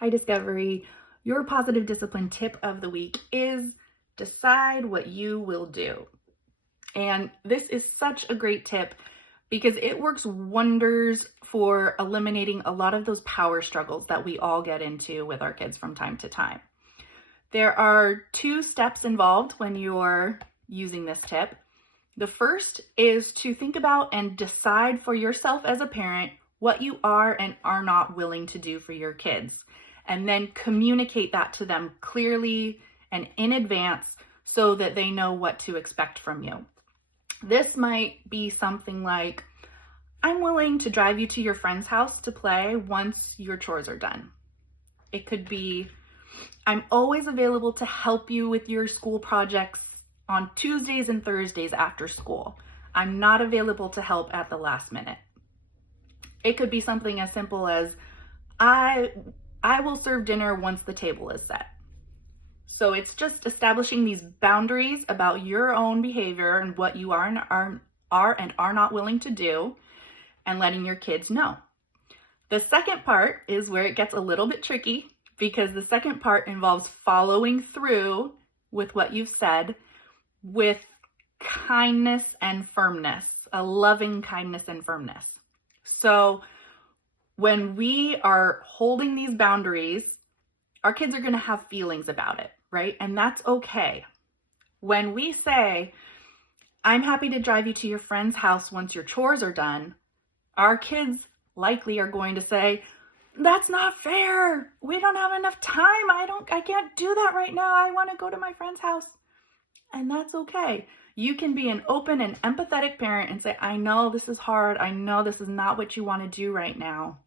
Hi Discovery. Your positive discipline tip of the week is decide what you will do. And this is such a great tip because it works wonders for eliminating a lot of those power struggles that we all get into with our kids from time to time. There are 2 steps involved when you're using this tip. The first is to think about and decide for yourself as a parent what you are and are not willing to do for your kids, and then communicate that to them clearly and in advance so that they know what to expect from you. This might be something like, I'm willing to drive you to your friend's house to play once your chores are done. It could be, I'm always available to help you with your school projects on Tuesdays and Thursdays after school. I'm not available to help at the last minute. It could be something as simple as, I will serve dinner once the table is set. So it's just establishing these boundaries about your own behavior and what you are and are not willing to do, and letting your kids know. The second part is where it gets a little bit tricky, because the second part involves following through with what you've said with kindness and firmness, a loving kindness and firmness. So when we are holding these boundaries, our kids are going to have feelings about it, right? And that's okay. When we say, I'm happy to drive you to your friend's house once your chores are done, our kids likely are going to say, that's not fair. We don't have enough time. I can't do that right now. I want to go to my friend's house. And that's okay. You can be an open and empathetic parent and say, I know this is hard. I know this is not what you want to do right now.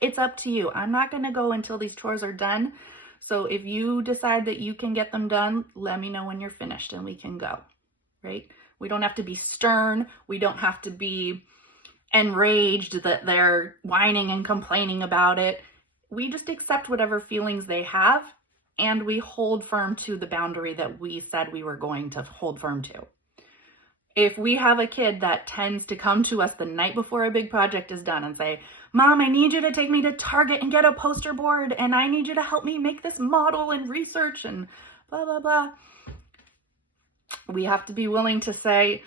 It's up to you. I'm not going to go until these chores are done. So if you decide that you can get them done, let me know when you're finished and we can go, right? We don't have to be stern. We don't have to be enraged that they're whining and complaining about it. We just accept whatever feelings they have, and we hold firm to the boundary that we said we were going to hold firm to. If we have a kid that tends to come to us the night before a big project is done and say, Mom, I need you to take me to Target and get a poster board, and I need you to help me make this model and research and blah, blah, blah. We have to be willing to say,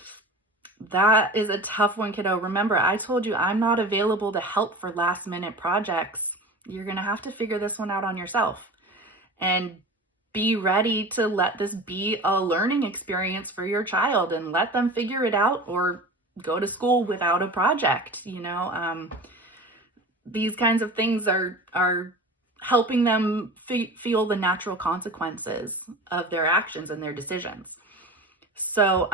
that is a tough one, kiddo. Remember, I told you I'm not available to help for last minute projects. You're going to have to figure this one out on yourself. And be ready to let this be a learning experience for your child and let them figure it out or go to school without a project. These kinds of things are helping them feel the natural consequences of their actions and their decisions. So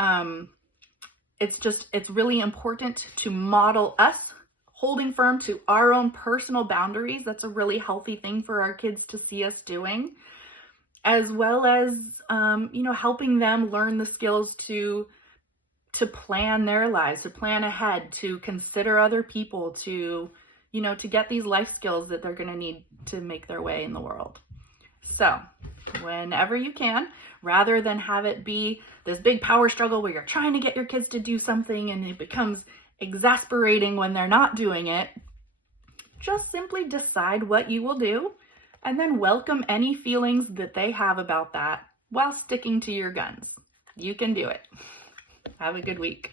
it's really important to model us holding firm to our own personal boundaries. That's a really healthy thing for our kids to see us doing, as well as, helping them learn the skills to plan their lives, to plan ahead, to consider other people, to get these life skills that they're going to need to make their way in the world. So whenever you can, rather than have it be this big power struggle where you're trying to get your kids to do something and it becomes exasperating when they're not doing it, just simply decide what you will do and then welcome any feelings that they have about that while sticking to your guns. You can do it. Have a good week.